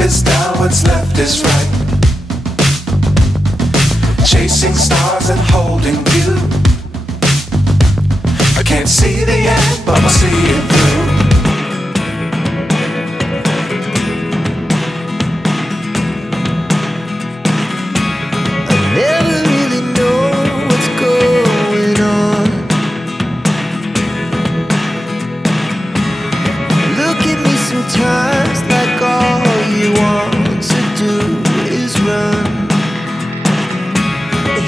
is down, what's left is right. Chasing stars and holding you. I can't see the end, but I'll see it through. I never really know what's going on. Look at me sometimes like all you want to do is run.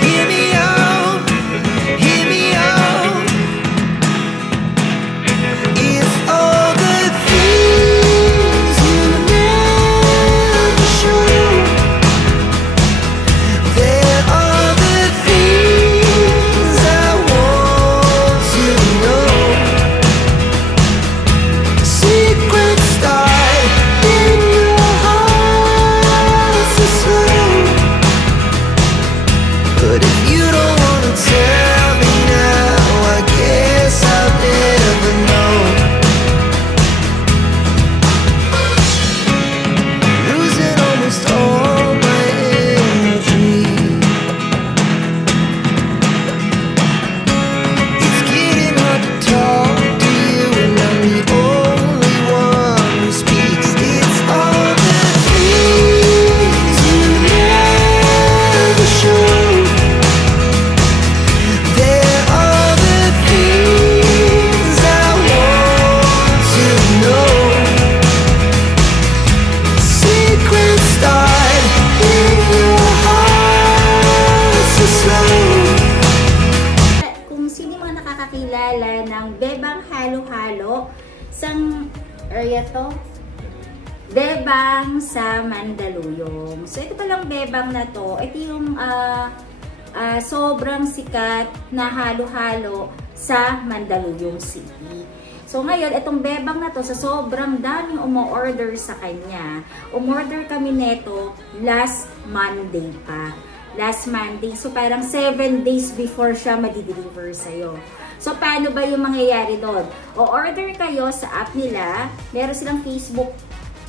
Hear me out, hear me out. If all the things you never show, there are the things I want to know. Secrets start in your heart so slow. But if you don't wanna tell me now, I guess I'll never know. Losing almost all my energy. It's getting hard to talk to you, and I'm the only one who speaks. It's all the things you never show. There are the things I want to know. Secrets start in your heart so slow. Kung sino mga nakakakilala ng Bebang Halo-Halo, sang area to? Bebang sa Mandaluyong. So ito palang Bebang na to, ito yung sobrang sikat na halo-halo sa Mandaluyong City. So ngayon, itong Bebang na to, sa sobrang daming umo-order sa kanya, umorder kami neto last Monday pa. Last Monday. So parang 7 days before siya madi-deliver sa'yo. So paano ba yung mangyayari doon? O-order kayo sa app nila. Meron silang Facebook,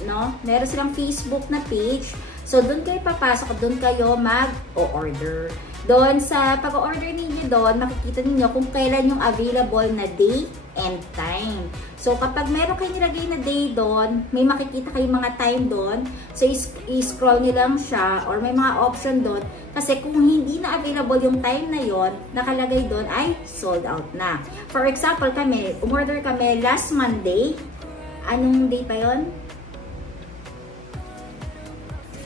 no? Meron silang Facebook na page. So doon kayo papasok, doon kayo mag-o-order. Doon sa pag-order ninyo doon, makikita ninyo kung kailan yung available na day and time. So kapag meron kayo nilagay na day doon, may makikita kayong mga time doon. So i-scroll nyo lang siya or may mga option doon. Kasi kung hindi na available yung time na yon, nakalagay doon ay sold out na. For example, kami, umorder kami last Monday. Anong day pa yon?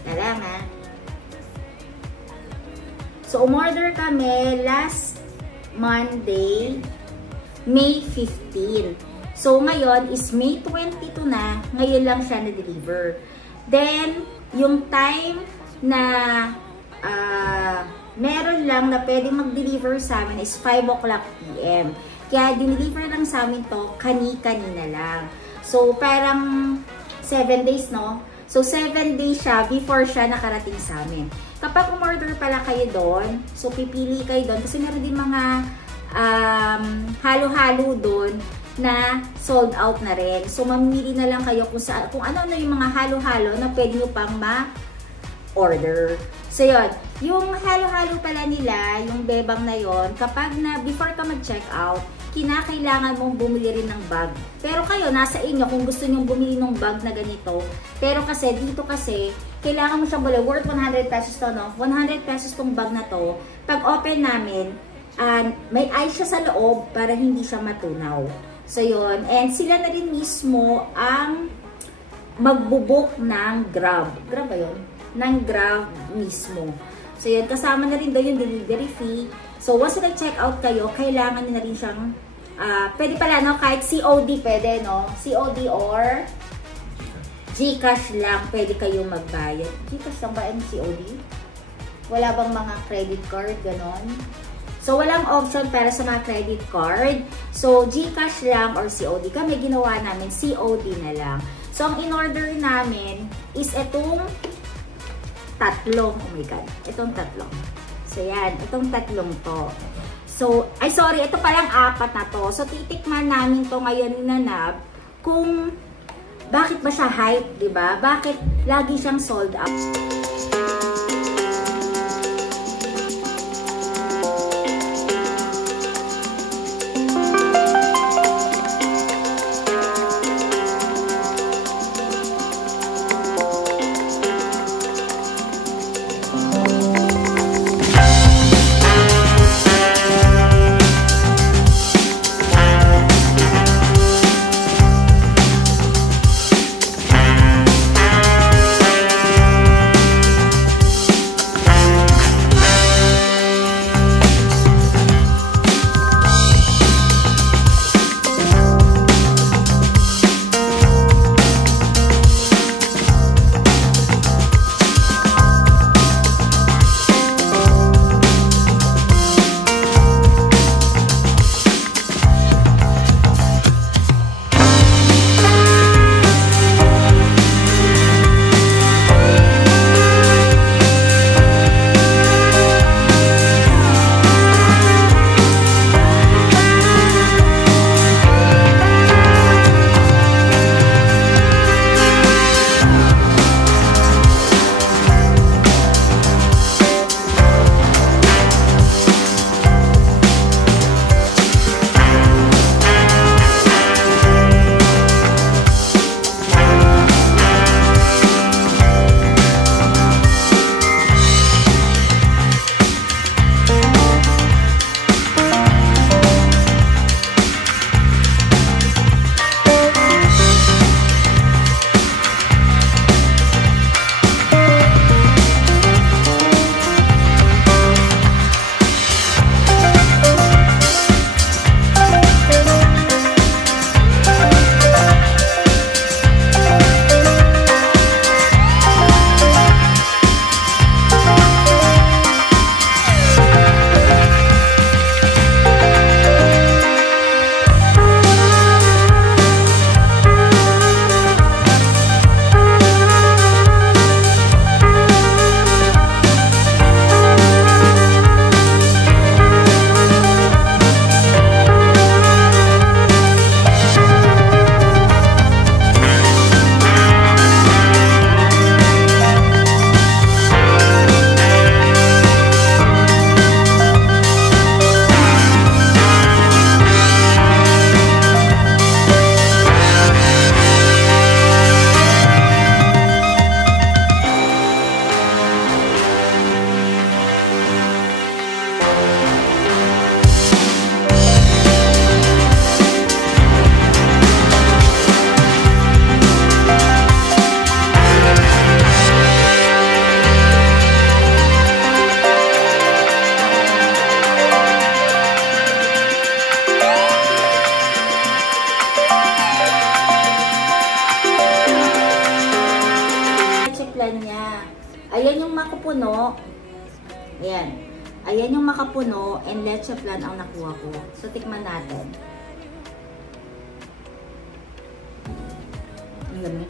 Tala nga. So, umorder kami last Monday, May 15. So, ngayon is May 22 na. Ngayon lang siya na-deliver. Then, yung time na meron lang na pwede mag-deliver sa amin is 5 o'clock PM. Kaya, dineliver lang sa amin to kani-kanina lang. So, parang 7 days, no? So, 7 days siya before siya nakarating sa amin. Kapag umorder pala kayo doon, so pipili kayo doon kasi meron din mga halo-halo doon na sold out na rin. So, mamili na lang kayo kung ano-ano yung mga halo-halo na pwede nyo pang ma-order. So, yun. Yung halo-halo pala nila, yung Bebang na yon, kapag na before ka mag-check out, kinakailangan mong bumili rin ng bag. Pero kayo, nasa inyo kung gusto nyong bumili ng bag na ganito. Pero kasi, dito kasi, kailangan mo siyang buli. Worth 100 pesos to, no? 100 pesos tong bag na to. Pag open namin, may ice siya sa loob para hindi siya matunaw. So, yun. And sila na rin mismo ang magbubuk ng Grab. Grab ba yun? Ng Grab mismo. So, yun. Kasama na rin doon yung delivery fee. So, once nag-check out kayo, kailangan na rin siyang pwede pala, no? Kahit COD pwede, no? COD or GCash lang pwede kayong magbayad. GCash lang ba yung COD? Wala bang mga credit card, ganon? So, walang option para sa mga credit card. So, GCash lang or COD. Kami ginawa namin, COD na lang. So, ang in-order namin is itong tatlong. Oh my God. Itong tatlong. So, yan. Itong tatlong to. So, ay sorry. Ito palang apat na to. So, titikman namin to ngayon ni Nanab kung bakit ba siya hype, di ba? Bakit lagi siyang sold out? Ayan yung makapuno. Ayan. Ayan yung makapuno and leche flan ang nakuha ko. So, tikman natin. Ang lamig.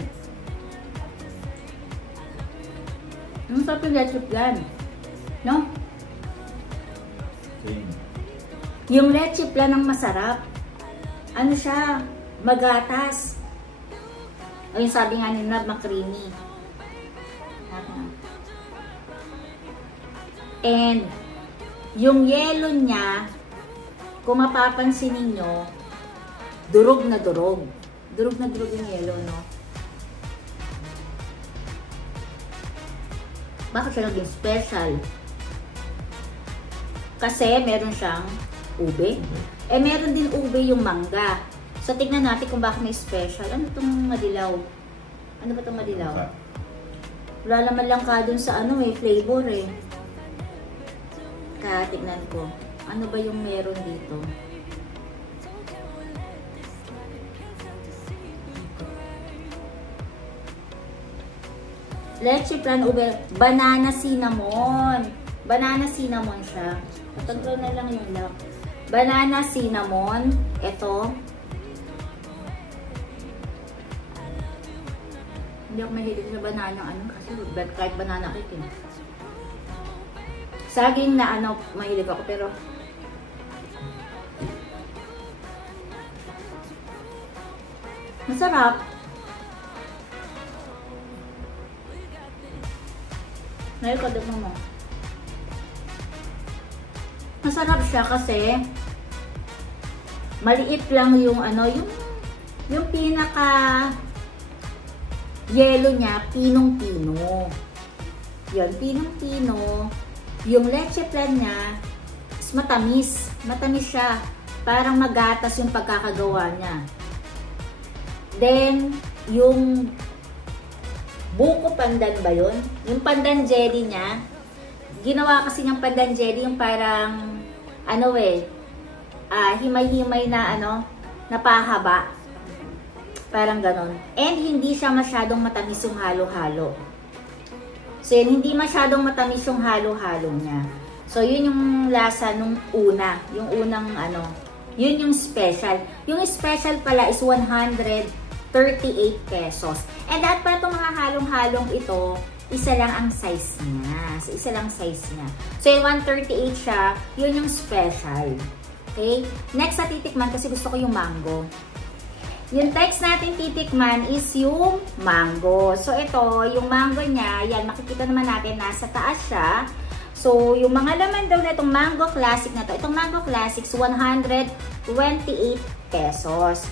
Ang sarap yung leche flan. No? Yung leche flan ang masarap. Ano siya? Magatas. Ayun sabi nga ni Nab, creamy. And yung yelo niya, kung mapapansin ninyo, durog na durog. Durog na durog yung yelo, no? Bakit siya naging special? Kasi meron siyang ube. Eh, meron din ube yung mangga. So, tignan natin kung bakit may special. Ano itong madilaw? Ano ba itong madilaw? Wala naman lang ka dun sa ano eh, flavor eh. Kaya tignan ko. Ano ba yung meron dito? Leche flan ube. Banana cinnamon. Banana cinnamon siya. Patanggal na lang yung lock. Banana cinnamon. Ito. Hindi ako mahilig sa banana ano kasi kahit banana cake eh. Saging na ano mahilig ako pero masarap. Ngayon ko din mo. Masarap siya kasi maliit lang yung ano, yung pinaka yelo niya, pinong-pino. Yun, pinong-pino. Yung leche flan niya is matamis. Matamis siya. Parang magatas yung pagkakagawa niya. Then, yung buko pandan ba yun? Yung pandan jelly niya, ginawa kasi niyang pandan jelly yung parang, ano himay-himay na napahaba. Parang ganon. And hindi siya masyadong matamis yung halo-halo. So yun, hindi masyadong matamis yung halo-halo niya. So yun yung lasa nung una. Yung unang yun yung special. Yung special pala is 138 pesos. And dapat pala itong mga halong-halong ito, isa lang ang size niya. So, isa lang size niya. So, yung 138 siya, yun yung special. Okay? Next na titikman, kasi gusto ko yung mango. Yung text natin titikman is yung mango. So, ito, yung mango niya, yan, makikita naman natin, nasa taas siya. So, yung mga laman daw na itong Mango Classic na to, itong Mango Classics, 128 pesos.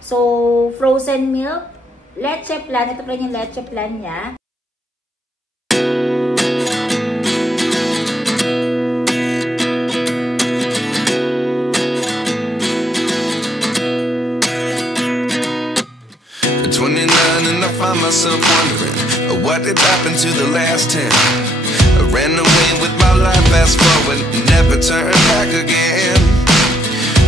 So, frozen milk, leche flan, ito pa rin yung leche flan niya. Find myself wondering what did happen to the last 10. I ran away with my life, fast forward, never turn back again.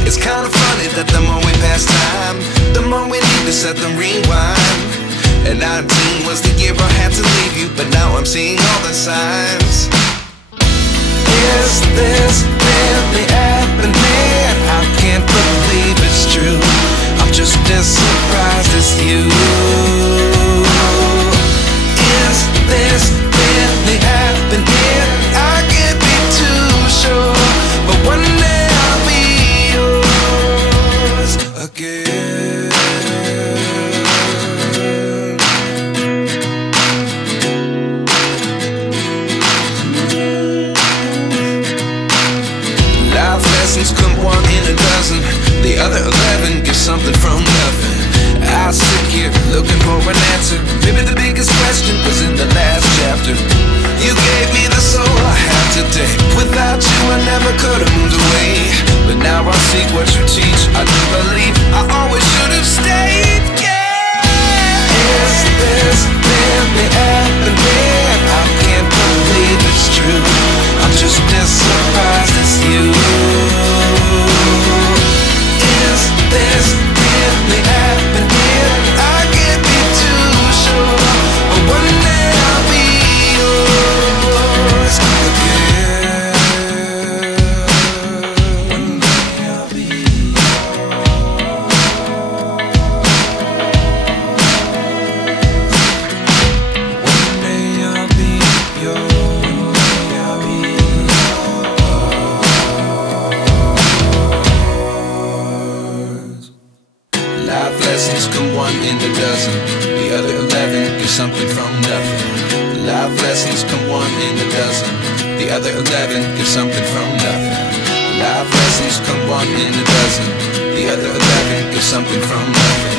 It's kind of funny that the more we pass time, the more we need to set the rewind. And 19 was the year I had to leave you, but now I'm seeing all the signs. Is this really happening? I can't believe it's true. I'm just as surprised as you. Is this really happening? I can't be too sure, but one day I'll be yours again. Life lessons come one in a dozen. The other 11 get something from nothing. I sit here looking for an answer. Maybe the biggest question was in the last chapter. You gave me the soul I have today. Without you I never could have moved away. But now I see what you teach. I do believe I always should have stayed. Yeah. Is this really happening? I can't believe it's true. I'm just as surprised as you. Is this really happening? I can't be too sure, but one day I'll be yours again. One day I'll be yours. One day I'll be yours. I'll be yours. Life lessons come one in a dozen. The other 11 get something from nothing. Life lessons come one in a dozen. The other 11 get something from nothing. Life lessons come one in a dozen. The other 11 get something from nothing.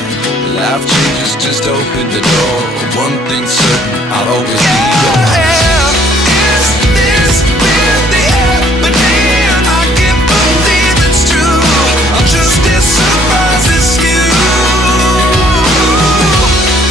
Life changes just open the door. One thing's certain, I'll always be yours. Is this really happening? I can't believe it's true. I'm just as surprised as you.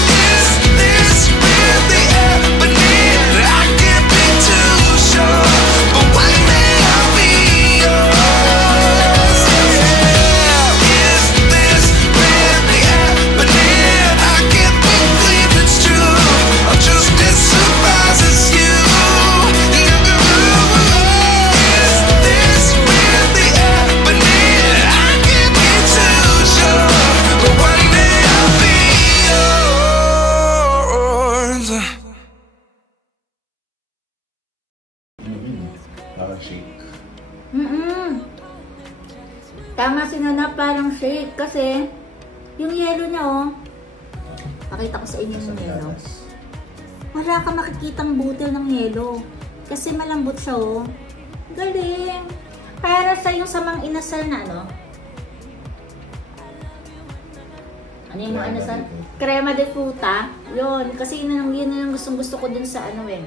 Is this really happening? I can't be too sure, but one day I'll be yours. Yeah. Is this really happening? I can't believe it's true. I'm just as surprised as you. Is this really happening? I can't be too sure, but one day I'll be yours. Parang shake. Tama si Nana, parang shake kasi yung yelo niya pakita ko sa inyo yung yelo. Wala ka makikitang butil ng yelo. Kasi malambot siya, oh. Galing. Para sa yung sa mga inasal na, ano? Ano yung mga inasal? Crema de fruta. Yun. Kasi yun na yung gustong-gusto ko dun sa ano, eh.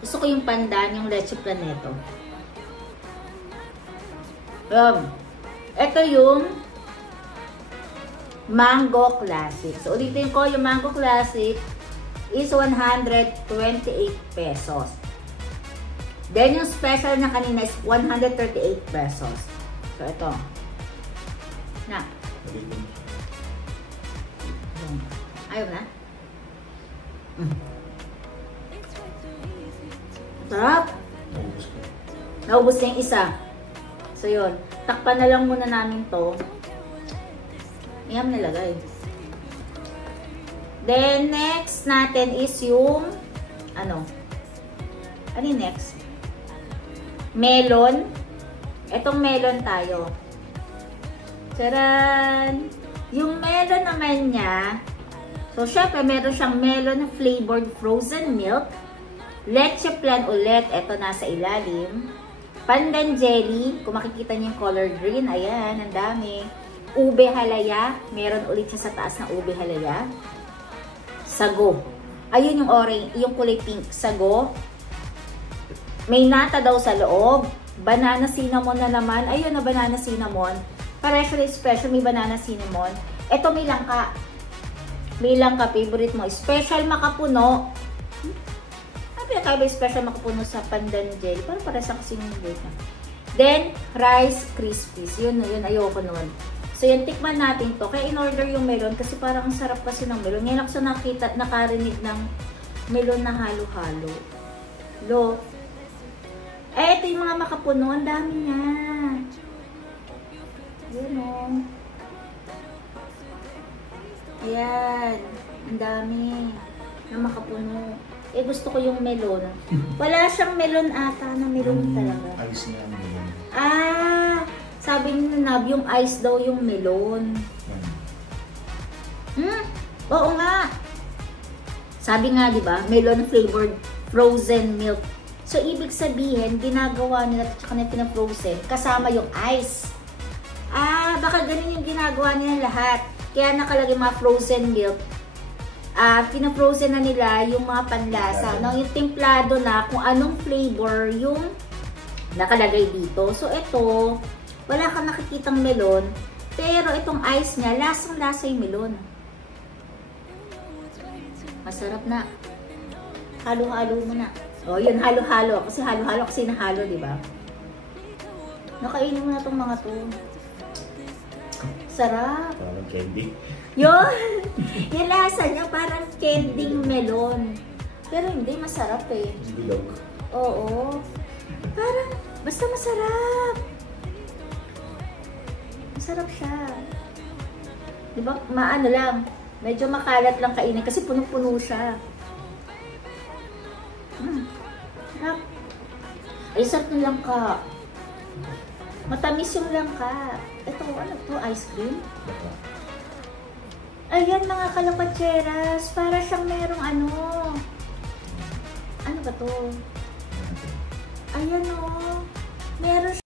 Gusto ko yung pandan, yung leche planeto. Ito yung Mango Classic. So, ulitin ko, yung Mango Classic is 128 pesos. Then, yung special na kanina is 138 pesos. So, ito. Na. Ayaw na? Sarap. Naubos na yung isa. So, yun. Takpan na lang muna namin to. Ayan, nilagay. Then, next natin is yung ano? Ano yung next? Melon. Etong melon tayo. Charan! Yung melon naman niya, so, syempre, meron siyang melon flavored frozen milk. Leche plan ulit. Ito nasa ilalim. Pandan jelly. Kung makikita niyo yung color green. Ayan, ang dami. Ube halaya. Meron ulit siya sa taas ng ube halaya. Sago. Ayun yung orange, yung kulay pink. Sago. May nata daw sa loob. Banana cinnamon na naman. Ayun na banana cinnamon. Parehas special, may banana cinnamon. Ito may langka. May langka, favorite mo. Special makapuno. Ano pinakaiba special makapuno sa pandan jelly? Parang parehas kasi yung weight na. Then, Rice Krispies. Yun, ayoko nun. So, yan, tikman natin to. Kaya in-order yung melon kasi parang ang sarap kasi ng melon. Ngayon ako sa nakarinig ng melon na halo-halo. Look. Eh, ito yung mga makapuno. Ang dami na. Yun o. Ayan. Ang dami na makapuno. Eh, gusto ko yung melon. Wala siyang melon ata na melon talaga. Ice na yung melon. Ah! Sabi ni Nab, yung ice daw yung melon. Oo nga. Sabi nga, di ba? Melon flavored frozen milk. So, ibig sabihin, ginagawa nila at saka na pina-frozen kasama yung ice. Ah, baka ganun yung ginagawa nila lahat. Kaya nakalagay mga frozen milk. Pina-frozen na nila yung mga panlasa. No? Yung templado na kung anong flavor yung nakalagay dito. So, ito, wala kang nakikitang melon. Pero itong ice niya, lasang-lasa yung melon. Masarap na. Halo-halo mo na. O, yun, halo-halo. Kasi halo-halo kasi nahalo, di ba? Nakainin mo na itong mga to. Sarap. Parang candy. Yun! Yung lasa niya parang candy melon. Pero hindi, masarap eh. Bilog. Oo. Parang, basta masarap. Masarap siya. Di ba? Maano lang. Medyo makalat lang kainin kasi punong-puno siya. Sarap. Ay, sarap ng langka. Matamis yung langka. Ito, ano to? Ice cream? Ayan, mga kalapatseras. Para siyang merong ano. Ano ba to? Ayan o. Meron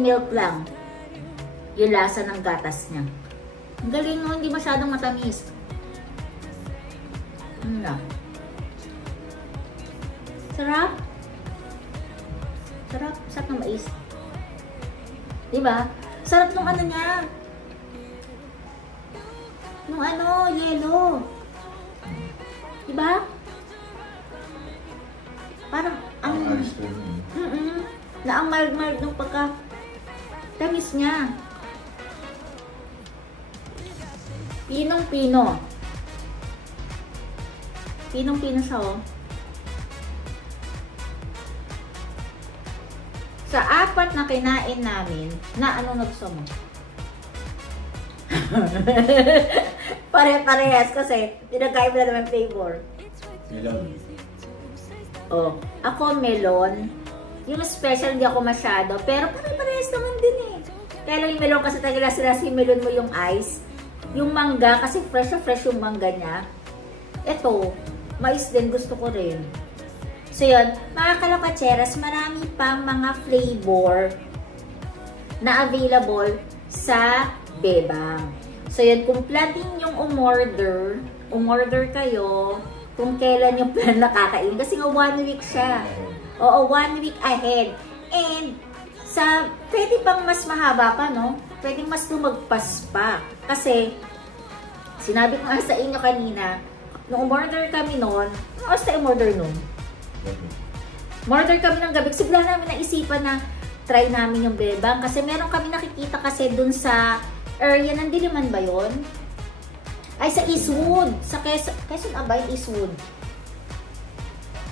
skim milk lang. Yung lasa ng gatas niya. Ang galing no, hindi masyadong matamis. Sarap. Sarap. Sarap ng mais. Diba? Sarap nung ano niya. Nung ano, yellow. Diba? Parang ang na ang mild ng pagka tamis niya. Pinong-pino. Pinong-pino siya, oh. Sa 4 na kinain namin, na ano gusto mo? Pare-parehas kasi pinagkain mo na naman flavor. Melon. Oh, ako melon. Yung special hindi ako masyado, pero pare-parehas naman din eh. Kaya lang yung melon kasi talaga sila si melon mo yung ice. Yung mangga, kasi fresh na fresh yung mangga niya. Ito, mais din gusto ko rin. So yun, mga kalapatseras, marami pang mga flavor na available sa Bebang. So yun, kung plan yung umorder kayo kung kailan yung plan nakakain. Kasi nga 1 week siya. Oo, 1 week ahead. And pwede pang mas mahaba pa, no? Pwede mas lumagpas pa. Kasi, sinabi ko nga sa inyo kanina, nung umorder kami noon, umorder kami ng gabi. Kasi bigla namin naisipan na try namin yung Bebang. Kasi meron kami nakikita kasi dun sa area ng Diliman ba yun? Ay, sa Eastwood. Sa Quezon Abay, Eastwood.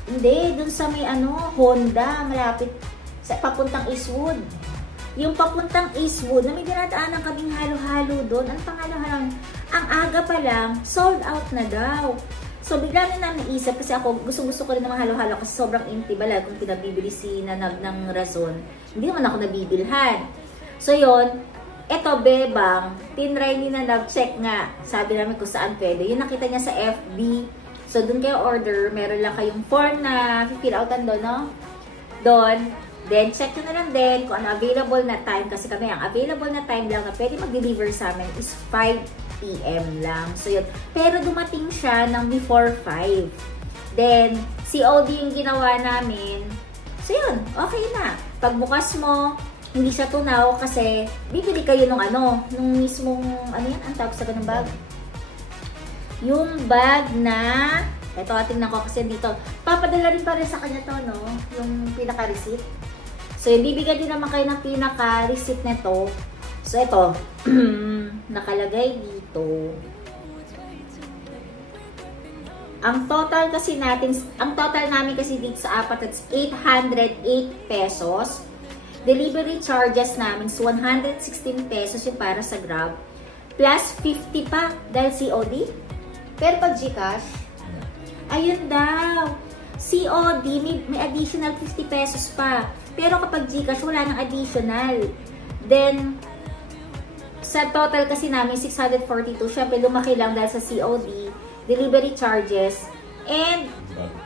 Hindi, dun sa may Honda, malapit sa papuntang Eastwood. Yung papuntang Eastwood, na may dinadaanan kaming halo-halo doon. Ang panghalo-halo, ang aga pa lang, sold out na daw. So, bigla na namin naisip, kasi ako, gusto ko rin naman halo-halo kasi sobrang empty bala kung pinabibili si Nanag ng Razon. Hindi naman ako nabibilhan. So, yon eto, Bebang, tinry ni Nanag, check nga. Sabi namin kung saan pwede. Yung nakita niya sa FB. So, dun kayo order. Meron lang kayong form na fill outan doon, no? Doon. Then, check nyo na lang din kung ano available na time. Kasi kami, ang available na time lang na pwede mag-deliver sa amin is 5 PM lang. So, yun. Pero dumating siya ng before 5. Then, COD yung ginawa namin. So, yun. Okay na. Pagbukas mo, hindi siya tunaw kasi bibili kayo nung nung mismong, yan? Ang tawag sa ganung bag? Yung bag na, ito, tingnan ko kasi dito. Papadala rin pa rin sa kanya to, no? Yung pinaka-receipt. So, bibigyan din naman kayo ng pinaka-receipt nito. So, ito, nakalagay dito. Ang total namin kasi dito sa apat, it's 808 pesos. Delivery charges namin is 116 pesos yung para sa Grab. Plus 50 pa dahil COD. Pero pag GCash, ayun daw. COD, may additional 50 pesos pa. Pero kapag GCash, wala nang additional. Then, sa total kasi namin, 642. Syempre, lumaki lang dahil sa COD, delivery charges, and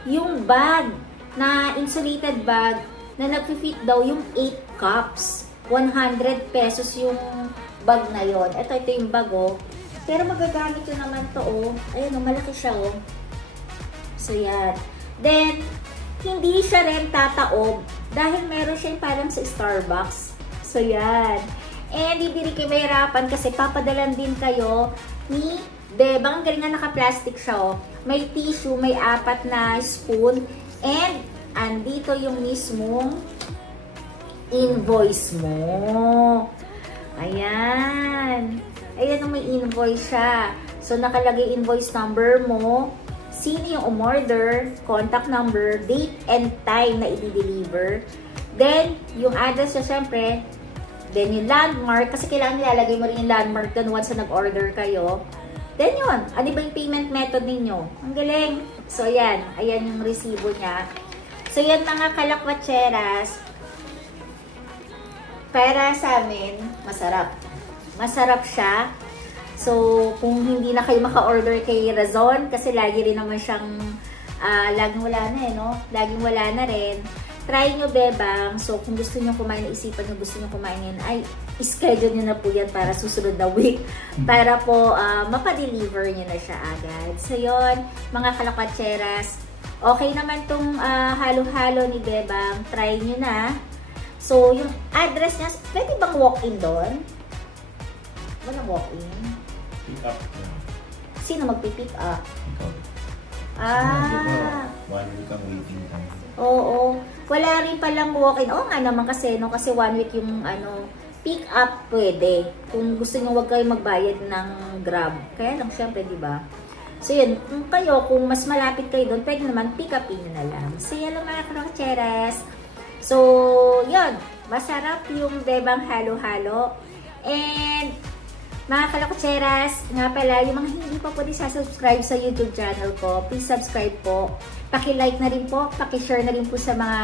yung bag, na insulated bag, na nag-fit daw yung 8 cups. 100 pesos yung bag na yon. Ito yung bag, oh. Pero magagamit yun naman to, oh. Ayan, oh, malaki siya, oh. So, yan. Then, hindi siya rin tataob dahil meron siya parang sa Starbucks. So, yan. And, hindi rin kayo mahirapan kasi papadalan din kayo ni Bebang. Ang galing nga naka-plastic siya, oh. May tissue, may 4 na spoon, and andito yung mismong invoice mo. Ayan. Ayan ang may invoice siya. So, nakalagay invoice number mo, sino yung umorder, contact number, date and time na i-deliver. Then, yung address niya, syempre. Then, yung landmark, kasi kailangan nilalagay mo rin yung landmark doon once na nag-order kayo. Then, yun. Ano ba yung payment method ninyo? Ang galing. So, ayan. Ayan yung resibo niya. So, yan mga kalakwatseras. Para sa amin, masarap. Masarap siya. So, kung hindi na kayo maka-order kay Razon, kasi lagi rin naman siyang, laging wala na no? Laging wala na rin. try nyo, bebang. So, kung gusto nyo kumain, isipan nyo gusto nyo kumain yan, ay schedule nyo na po yan para susunod na week. Para po mapadeliver nyo na siya agad. So, yun, mga kalakatseras. Okay naman tong halo-halo ni bebang. Try nyo na. So, yung address niya, pwede bang walk-in doon? Walang walk-in? Pick up. Sino magpipick up? Ikaw. Ah. One week ang waiting time. Oo. Wala rin palang walk-in. Oo nga naman kasi, no? Kasi 1 week yung pick up pwede. Kung gusto nyo, wag kayo magbayad ng Grab. Kaya lang, syempre, di ba? So, yun. Kung mas malapit kayo doon, pwede naman pick upin nyo na lang. So, yan lang mga kalakatseras. So, yun. Masarap yung bebang halo-halo. And, mga kalakatseras, nga pala, yung mga hindi pa po subscribe sa YouTube channel ko, please subscribe po. Paki-like na rin po, paki-share na rin po sa mga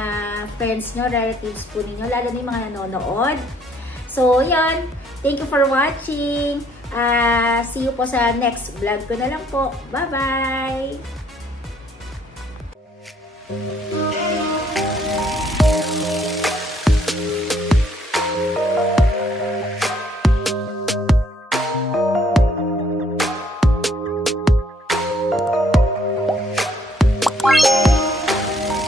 friends nyo, relatives po ninyo, lalo na yung mga nanonood. So, yan. Thank you for watching. See you po sa next vlog ko na lang po. Bye-bye!